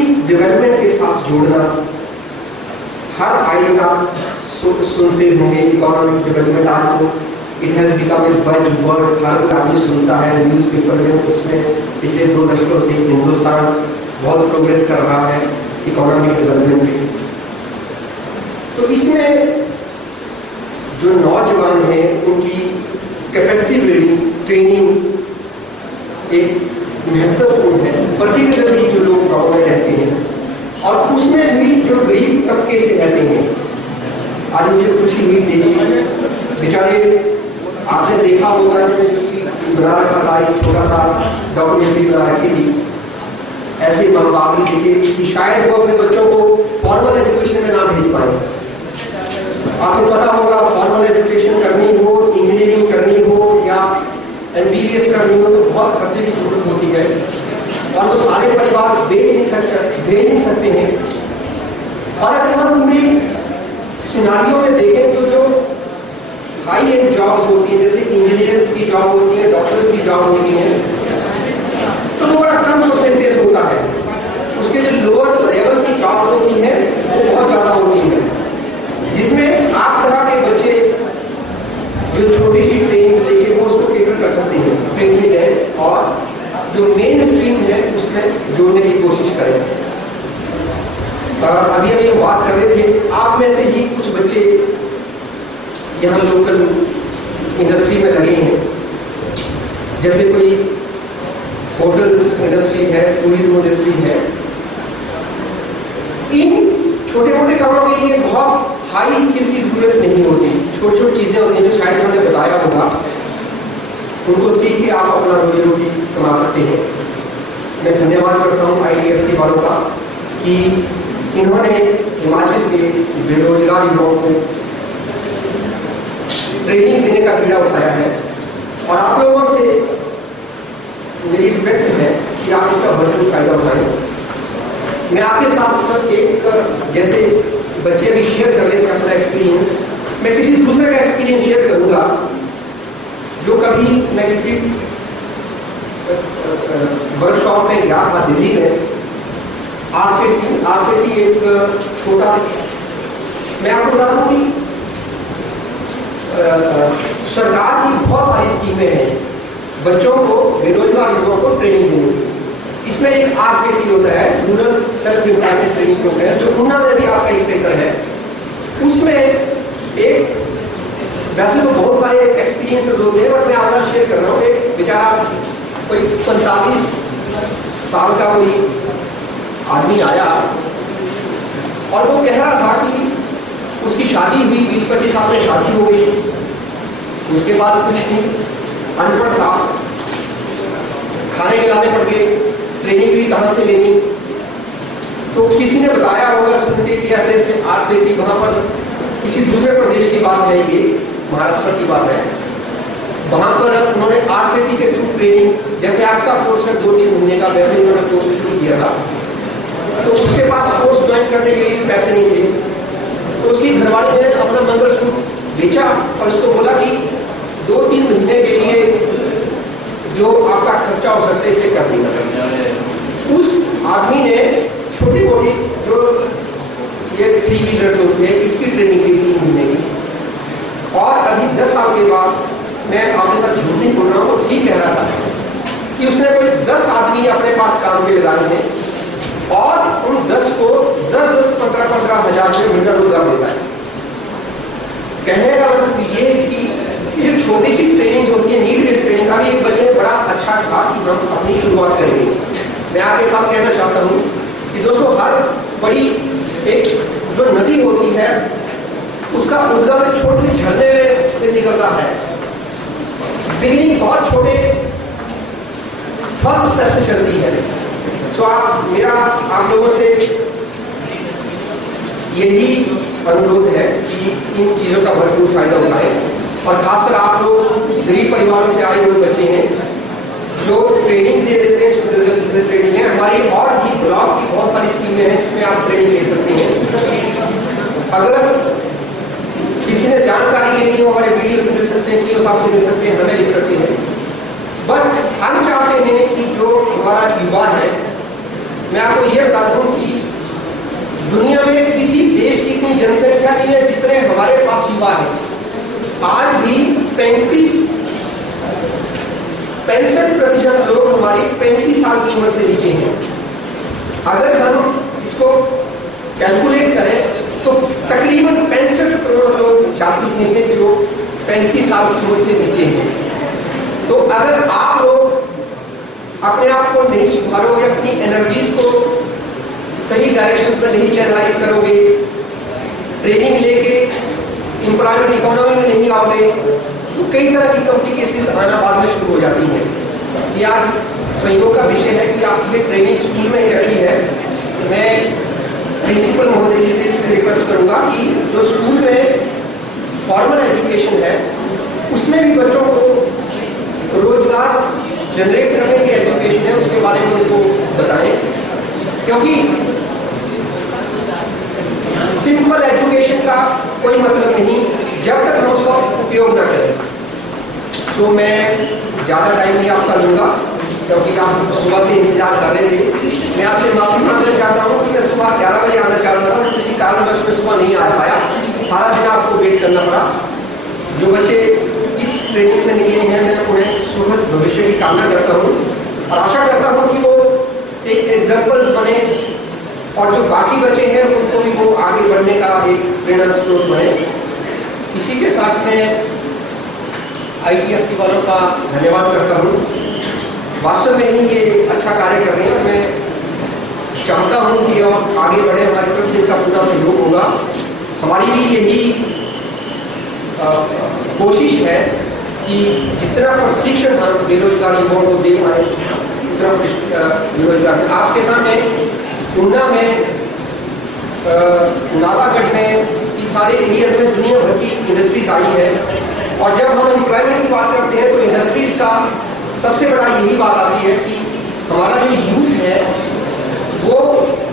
इस डेवलपमेंट के साथ जोड़ना, हर आइडिया सुनते होंगे इकोनॉमिक डेवलपमेंट। आज तो it has become a buzzword, हर कोई आदमी सुनता है न्यूज़पेपर में। उसमें पिछले 2 दशकों से हिंदुस्तान बहुत प्रोग्रेस कर रहा है इकोनॉमिक डेवलपमेंट में। तो इसमें जो नौजवान हैं उनकी कैपेसिटी बिल्डिंग ट्रेनिंग एक महत्वपूर्ण है, पर्टिकुलरली जो लोग गाँव में रहते हैं और उसमें भी जो गरीब तबके से रहते हैं। आज मुझे खुशी हुई थी, बेचारे आपने देखा होगा बना रखा था, एक छोटा सा डॉक्यूमेंट्री बना रखी थी, ऐसे मनोभावनी देखिए कि शायद वो अपने बच्चों को फॉर्मल एजुकेशन में ना भेज पाए। आपको पता होगा फॉर्मल एजुकेशन करनी हो, इंजीनियरिंग करनी हो या MBBS करनी हो तो बहुत खर्चे की जरूरत होती है और वो सारे परिवार भेज नहीं सकते हैं। और अगर हम पूरी सिनारियों में देखें तो जो हाई एंड जॉब्स होती हैं, जैसे इंजीनियर्स की जॉब होती है, डॉक्टर्स की जॉब होती है, तो वो बड़ा कम परसेंटेज होता है। उसके जो लोअर लेवल की जॉब होती है वो बहुत ज्यादा होती है, जिसमें आप तरह के बच्चे जो छोटी सी ट्रेनिंग लेके वो उसको केटर कर सकते हैं, ट्रेनिंग है, और जो मेन स्ट्रीम है उसमें जोड़ने की कोशिश करें। अभी हम बात कर रहे थे, आप में से ही कुछ बच्चे यहाँ लोकल इंडस्ट्री में लगे हैं, जैसे कोई होटल इंडस्ट्री है, टूरिज्म इंडस्ट्री है। इन छोटे मोटे कामों के लिए बहुत हाई स्किल की जरूरत नहीं होती, छोटी छोटी चीजें होती हैं जो शायद उन्होंने बताया होगा, उनको सीख के आप अपना रोजी रोटी कमा सकते हैं। मैं धन्यवाद करता हूँ IDFT वालों का कि इन्होंने हिमाचल के बेरोजगार युवाओं को ट्रेनिंग देने का बीड़ा उठाया है और आप लोगों से मेरी रिक्वेस्ट है कि आप इसका भरपूर फायदा उठाएं। मैं आपके साथ एक जैसे बच्चे अभी शेयर कर लेते हैं अपना एक्सपीरियंस, मैं किसी दूसरे का एक्सपीरियंस शेयर करूंगा जो कभी मैं किसी वर्कशॉप में गया था दिल्ली में। RCT एक छोटा, मैं आपको बता दूं कि सरकार की बहुत सारी स्कीमें हैं बच्चों को, बेरोजगार युवाओं को ट्रेनिंग देने की। इसमें एक RCT होता है, rural self employment training program, जो ऊना में भी आपका एक सेंटर है। उसमें एक वैसे तो बहुत सारे एक्सपीरियंसेस होते हैं, बट मैं आपका शेयर कर रहा हूँ। एक बेचारा कोई 45 साल का कोई आदमी आया और वो कह रहा था कि उसकी शादी हुई, 20-25 साल में शादी हो गई, उसके बाद कुछ नहीं, अनपढ़ था, खाने खिलाने पड़ गए, ट्रेनिंग भी कहाँ से लेनी। तो किसी ने बताया होगा सुनते कि ऐसे RCT वहां पर किसी दूसरे प्रदेश की बात नहीं, ये महाराष्ट्र की बात है। वहां पर उन्होंने RCT के थ्रू ट्रेनिंग, जैसे आपका कोर्स है 2-3 महीने का, वैसे उन्होंने कोर्स शुरू किया था। तो उसके पास कोर्स ज्वाइन करने के लिए पैसे नहीं थे, तो उसकी घरवाली ने अपना मंगलसूत्र बेचा और उसको बोला कि 2-3 महीने के लिए जो आपका खर्चा हो सकता है इसे कर देना। उस आदमी ने छोटी मोटी जो ये 3 व्हीलर्स होती है इसकी ट्रेनिंग ली 3 महीने की। और अभी 10 साल के बाद, मैं आपके साथ झूठ नहीं बोल रहा हूँ, ठीक कह रहा था कि उसने कोई 10 आदमी अपने पास काम के लगाए हैं और उन 10 को 10-10, 15-15 हजार रुपये महीना रोजगार देता है। कहने का मतलब ये कि ये छोटी सी ट्रेनिंग होती है, नीड बेस्ड ट्रेनिंग का भी एक बच्चे ने बड़ा अच्छा कहा कि हम अपनी शुरुआत करेंगे। मैं आपके साथ कहना चाहता हूँ कि दोस्तों, हर बड़ी एक जो नदी होती है उसका उद्गम छोटे झरने से निकलता है। बिगिनिंग बहुत छोटे फर्स्ट स्टेप से चलती है। तो मेरा आप लोगों से यही अनुरोध है कि इन चीजों का भरपूर फायदा उठाएं, और खासकर आप लोग गरीब परिवारों से आए हुए बच्चे हैं जो ट्रेनिंग से लेते हैं, ट्रेनिंग है हमारी, और भी ब्लॉक की बहुत सारी स्कीमें हैं जिसमें आप ट्रेनिंग ले सकते हैं। अगर किसी ने जानकारी लेनी हो, हमारे वीडियो से मिल सकते हैं, PO साहब से मिल सकते हैं, हमें लिख सकते हैं। बट हम चाहते हैं कि जो हमारा युवा है मैं आपको ये बता दूं कि दुनिया में किसी देश की इतनी जनसंख्या नहीं है जितने हमारे पास युवा है। आज भी 65% लोग हमारी 35 साल की उम्र से नीचे हैं। अगर हम इसको कैलकुलेट करें तो तकरीबन 65 करोड़ लोग जाति में हैं जो 35 साल की उम्र से नीचे हैं। तो अगर आप लोग अपने आप को नहीं सुधारोगे, अपनी एनर्जीज को सही डायरेक्शन में नहीं चैनलाइज करोगे, ट्रेनिंग लेके एम्प्लॉयमेंट इकोनॉमी में नहीं आओगे, तो कई तरह की कॉम्प्लिकेशन आना बाद में शुरू हो जाती हैं। ये आज संयोग का विषय है कि आप ये ट्रेनिंग स्कूल में ही रखी है। मैं प्रिंसिपल महोदय जी से रिक्वेस्ट करूंगा कि जो स्कूल में फॉर्मल एजुकेशन है उसमें भी बच्चों को रोजगार जनरेट करने की एजुकेशन है उसके बारे में उनको बताएं, क्योंकि सिंपल एजुकेशन का कोई मतलब नहीं जब तक हम उसका उपयोग न करें। तो मैं ज्यादा टाइम नहीं आपका लूंगा क्योंकि आप सुबह से इंतजार कर रहे थे। मैं आपसे माफी मांगना चाहता हूँ कि मैं सुबह 11 बजे आना चाह रहा था, किसी कारणवश में सुबह नहीं आ पाया, सारा दिन आपको वेट करना पड़ा। जो बच्चे इस ट्रेनिंग से निकले हैं मैं उन्हें सुखद भविष्य की कामना करता हूँ और आशा करता हूँ कि वो एक एग्जाम्पल्स बने और जो बाकी बच्चे हैं उनको भी वो आगे बढ़ने का एक प्रेरणा स्रोत बने। इसी के साथ में ITFT वालों का धन्यवाद करता हूँ। वास्तव में ही ये अच्छा कार्य कर रहे हैं और मैं चाहता हूँ कि और आगे बढ़े, हमारी तरफ से इनका पूरा सहयोग होगा। हमारी भी यही कोशिश है कि जितना प्रशिक्षण हम बेरोजगार युवाओं को दे पाए उतना बेरोजगार। आपके सामने ऊना में, नालागढ़ में, इस सारे एरिया में दुनिया भर की इंडस्ट्रीज आई है और जब हम एम्प्लॉयमेंट की बात करते हैं तो इंडस्ट्रीज का सबसे बड़ा यही बात आती है कि हमारा जो यूथ है वो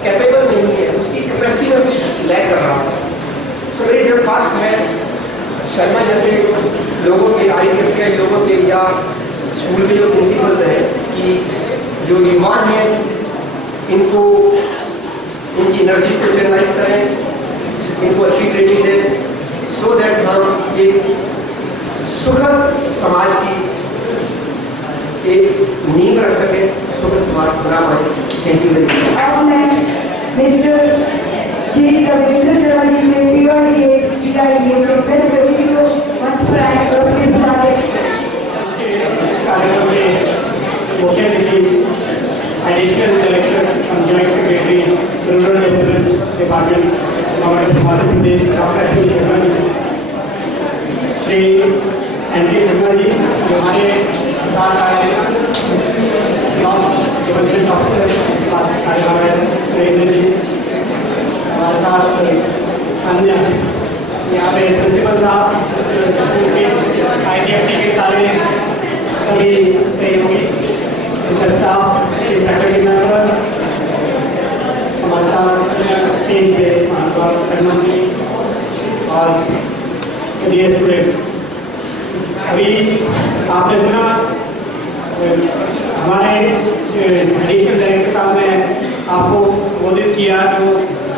कैपेबल नहीं है, उसकी कैपेसिटी में कुछ लैग कर रहा है। सो मेरी दरख्वास्त है शर्मा जैसे लोगों से, ITFT लोगों से या स्कूल के जो प्रिंसिपल्स हैं कि जो युवा हैं इनको उनकी एनर्जी को चैनलाइज करें, इनको अच्छी ट्रेनिंग दें सो दैट हम एक सुखद समाज की एक नींव रख सके, सुखद समाज बना पाए। Thank you very much. अब मैं मिस्टर जी रविंद्र शर्मा जी के मंच पर आए और अपने कार्यक्रम में मुख्य अतिथि additional collector joint secretary rural development department government of Madhya Pradesh doctor Shri Sharma ji, Shri NK Sharma ji जो हमारे साथ आए, ब्लॉक डेवलपमेंट ऑफिसर आए हमारे सुरेंद्र जी, हमारे साथ अन्य यहाँ पे प्रिंसिपल साहब, ITFT के सारे सभी सहयोगी स्टाफ, फैकल्टी मेंबर, हमारे साथ स्टेज पे शर्मा जी और डियर स्टूडेंट्स। अभी आपने सुना हमारे एडिशनल डायरेक्टर साहब ने आपको संबोधित किया जो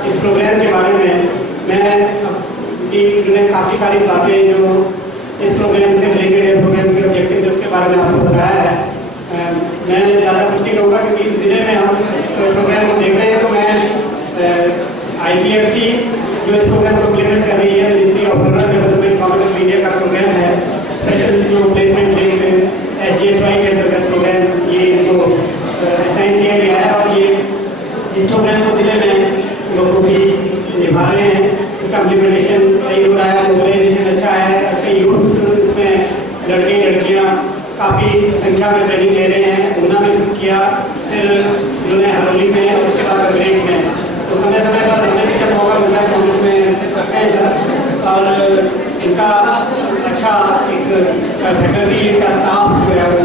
इस प्रोग्राम के बारे में। मैं उन्होंने काफ़ी सारी बातें जो इस प्रोग्राम से रिलेटेड है, प्रोग्राम के ऑब्जेक्टिव उसके बारे में आपको बताया है। मैं ज़्यादा कुछ नहीं कहूँगा क्योंकि इस जिले में हम प्रोग्राम को देख रहे हैं। तो मैं ITFT जो इस प्रोग्राम को इम्प्लीमेंट कर रही है, ministry of rural development government of India का प्रोग्राम है, स्पेशल जो प्लेसमेंट लिंक SGSY के अंतर्गत प्रोग्राम ये इनको असाइन किया गया है और ये इस प्रोग्राम को जिले में लोगों की निभा रहे हैं। इसका इम्प्लीमेंटेशन सही हो रहा है, मोबिलाइजेशन अच्छा है, अच्छे यूथ इसमें लड़के लड़कियाँ काफ़ी संख्या में ट्रेनिंग ले रहे हैं। ऊना में शुरू किया, फिर उन्होंने हरौली में और उसके बाद ब्रेक में, तो समय समय पर हमें भी जब मौका मिलता है तो हम उसमें करते हैं सर। और इनका अच्छा एक फैकल्टी का स्टाफ जो है वो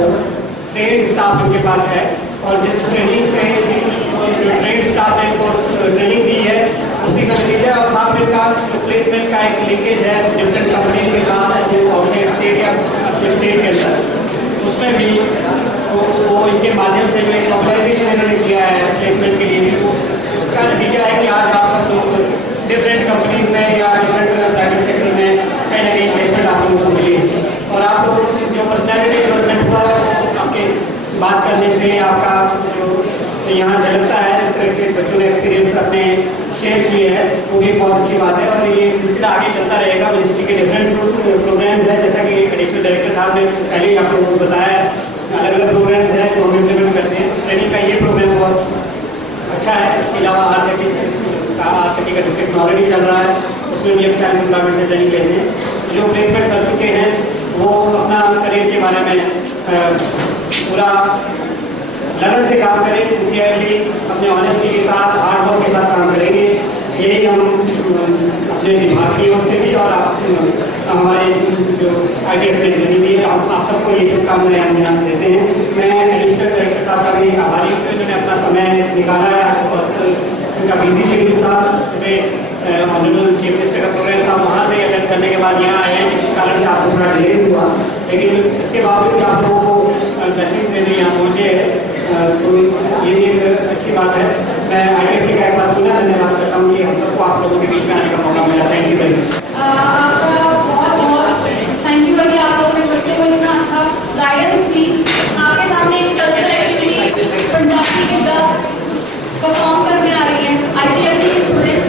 ट्रेन स्टाफ उनके पास है और जिस ट्रेनिंग से जो ट्रेन स्टाफ ने उनको ट्रेनिंग दी है उसी का नतीजा और साथ में का प्लेसमेंट का एक लिंकेज है डिफरेंट कंपनी के साथ स्टेट या स्टेट के अंदर, उसमें भी वो इनके माध्यम से जो एक ऑर्गेनाइजेशन इन्होंने किया है प्लेसमेंट के लिए शेयर की है वो भी बहुत अच्छी बात है और ये सिलसिला आगे चलता रहेगा। मिनिस्ट्री के डिफरेंट प्रोग्राम्स है, जैसा कि एडिशनल डायरेक्टर साहब ने पहले ही आपको बताया, अलग अलग प्रोग्राम्स है जो हम इम्प्लीमेंट करते हैं। ट्रेनिंग का ये प्रोग्राम बहुत अच्छा है। इसके अलावा आरसीटी का डिस्ट्रिक्ट ऑलरेडी चल रहा है, उसमें भी हम चाइल्ड एम्प्लॉयमेंट से ट्रेनिंग लेते हैं। जो प्लेसमेंट कर चुके हैं वो अपना करियर के बारे में पूरा लगन से काम करें, सिंसियरली अपने ऑनेस्टी के साथ, हार्ड वर्क के साथ काम करेंगे। यही हम अपने विभाग की ओर से भी और हमारे जो ITF में भी आप सबको ये शुभकामनाएं हम देते हैं। मैं एडिशनल डायरेक्टर साहब का भी आभारी हूँ, उन्होंने अपना समय निकाला है और उनका बिजी शेड्यूल था। ऑनरेबल चीफ मिनिस्टर का प्रोग्राम था, वहाँ से अटेंड करने के बाद यहाँ आए, जिस कारण से आपको थोड़ा डिले हुआ, लेकिन इसके बावजूद आप लोगों को मैसेज देने यहाँ पहुँचे तो ये एक अच्छी बात है। मैं ITF का एक बात सुना धन्यवाद करता हूँ कि हम सबको आप लोगों के बीच में आने का मौका मिला। Thank you very much. आपका बहुत बहुत थैंक यू कि आप लोगों ने बच्चे को इतना अच्छा गाइडेंस दी। आपके सामने एक cultural activity Punjabi Giddha perform करने आ रही है ITF की स्टूडेंट।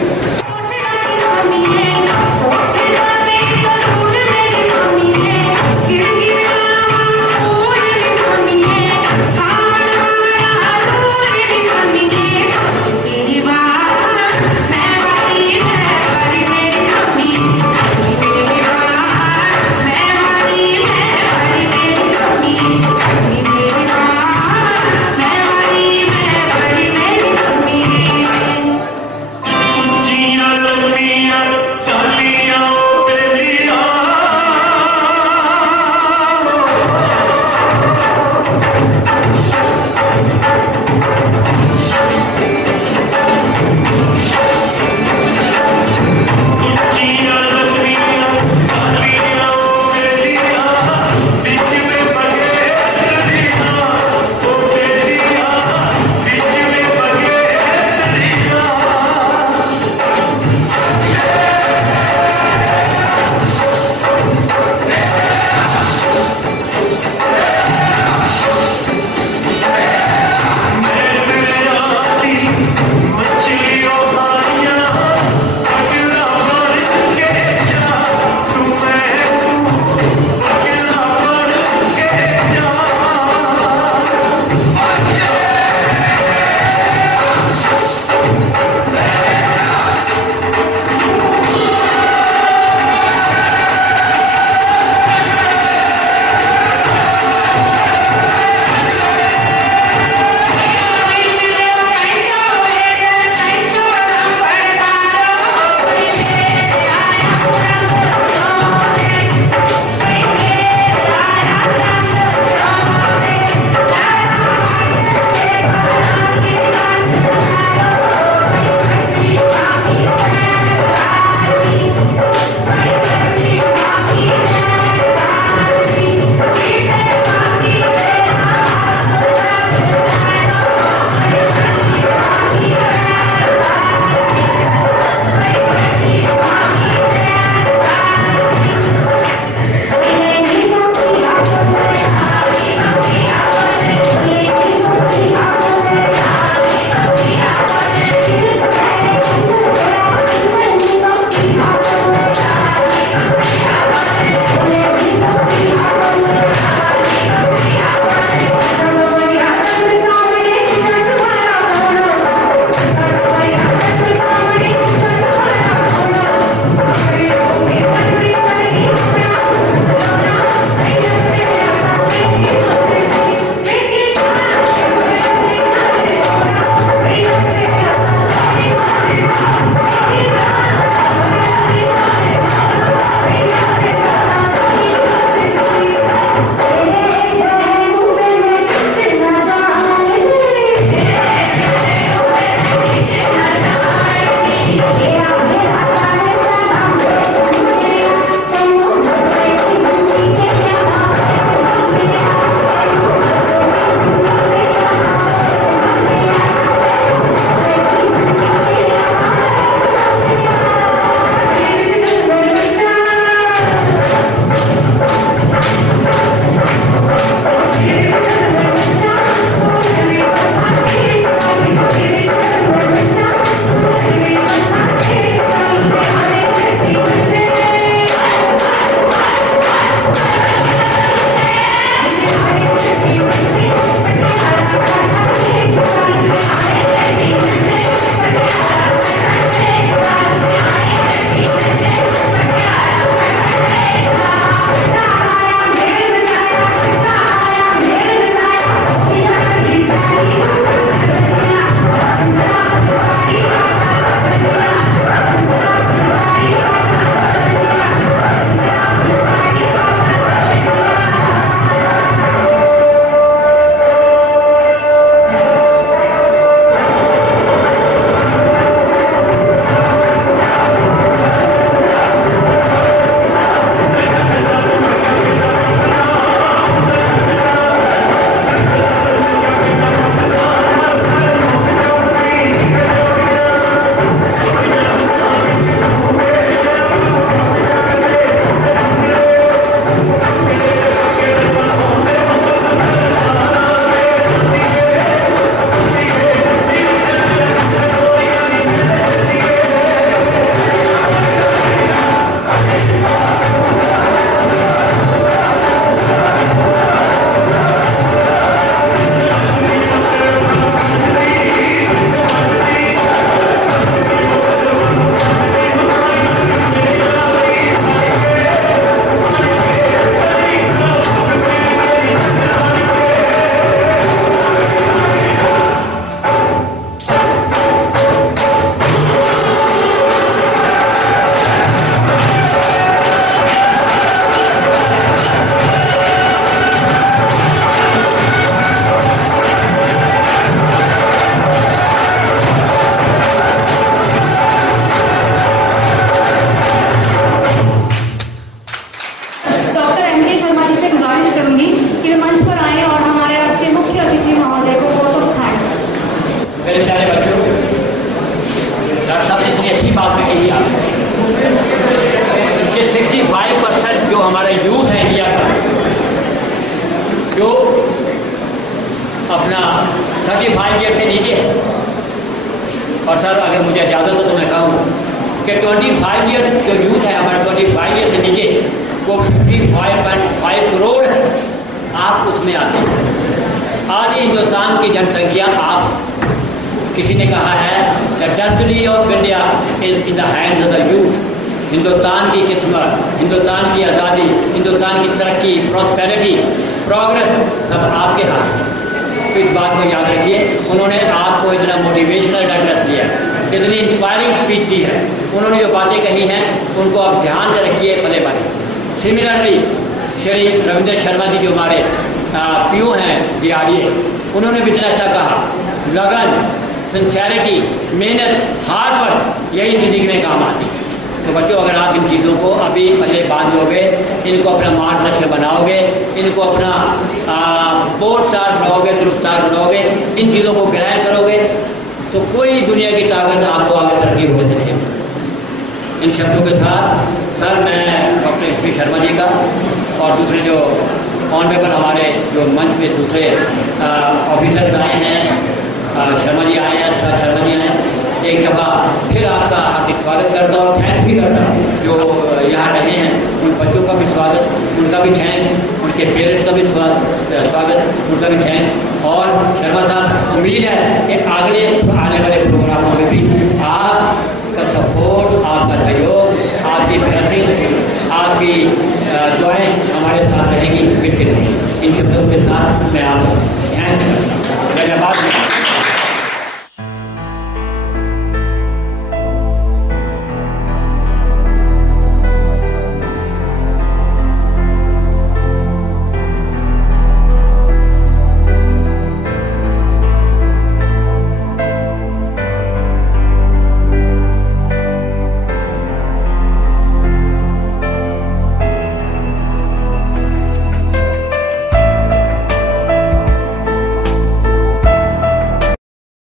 25 ईयर से नीचे, और सर अगर मुझे इजाज़त हो तो मैं कहूँ कि 25 ईयर जो यूथ है हमारे 25 ईयर से नीचे वो 55.5 करोड़ है, आप उसमें आते हैं। आज हिंदुस्तान की जनसंख्या, आप किसी ने कहा है the destiny of India is in the hands of the youth. Hindustan की किस्मत, हिंदुस्तान की आज़ादी, हिंदुस्तान की तरक्की, प्रॉस्पेरिटी, प्रोग्रेस सब आपके हाथ में। तो इस बात को याद रखिए। उन्होंने आपको इतना मोटिवेशनल एड्रेस दिया, इतनी इंस्पायरिंग स्पीच दी है, उन्होंने जो बातें कही हैं उनको आप ध्यान से रखिए, पले पले। सिमिलरली श्री रविंद्र शर्मा जी जो हमारे पीओ हैं DRDA, उन्होंने भी इतना अच्छा कहा, लगन, सिंसियरिटी, मेहनत, हार्ड वर्क यही ज़िंदगी में काम आती है। तो बच्चों, अगर आप इन चीज़ों को अभी पहले बांध लोगे, इनको अपना मार्गदर्शक बनाओगे, इनको अपना बोर्ड स्टार बनाओगे, ध्रुव स्टार बनाओगे, इन चीज़ों को ग्रहण करोगे तो कोई दुनिया की ताकत आपको आगे तरक्की होने देगी। इन शब्दों के साथ सर मैं डॉक्टर SP शर्मा जी का और दूसरे जो ऑनरेबल हमारे जो मंच में दूसरे ऑफिसर्स आए हैं, शर्मा जी आए हैं, सर शर्मा जी आए हैं, एक दफ़ा फिर आपका हार्दिक स्वागत करता हूँ, थैंक्स भी करता हूँ जो यहाँ रहे हैं, उन बच्चों का भी स्वागत, उनका भी थैंक्स, उनके पेरेंट्स का भी स्वागत, उनका भी थैंक्स। और शर्मा साहब, उम्मीद है कि आगे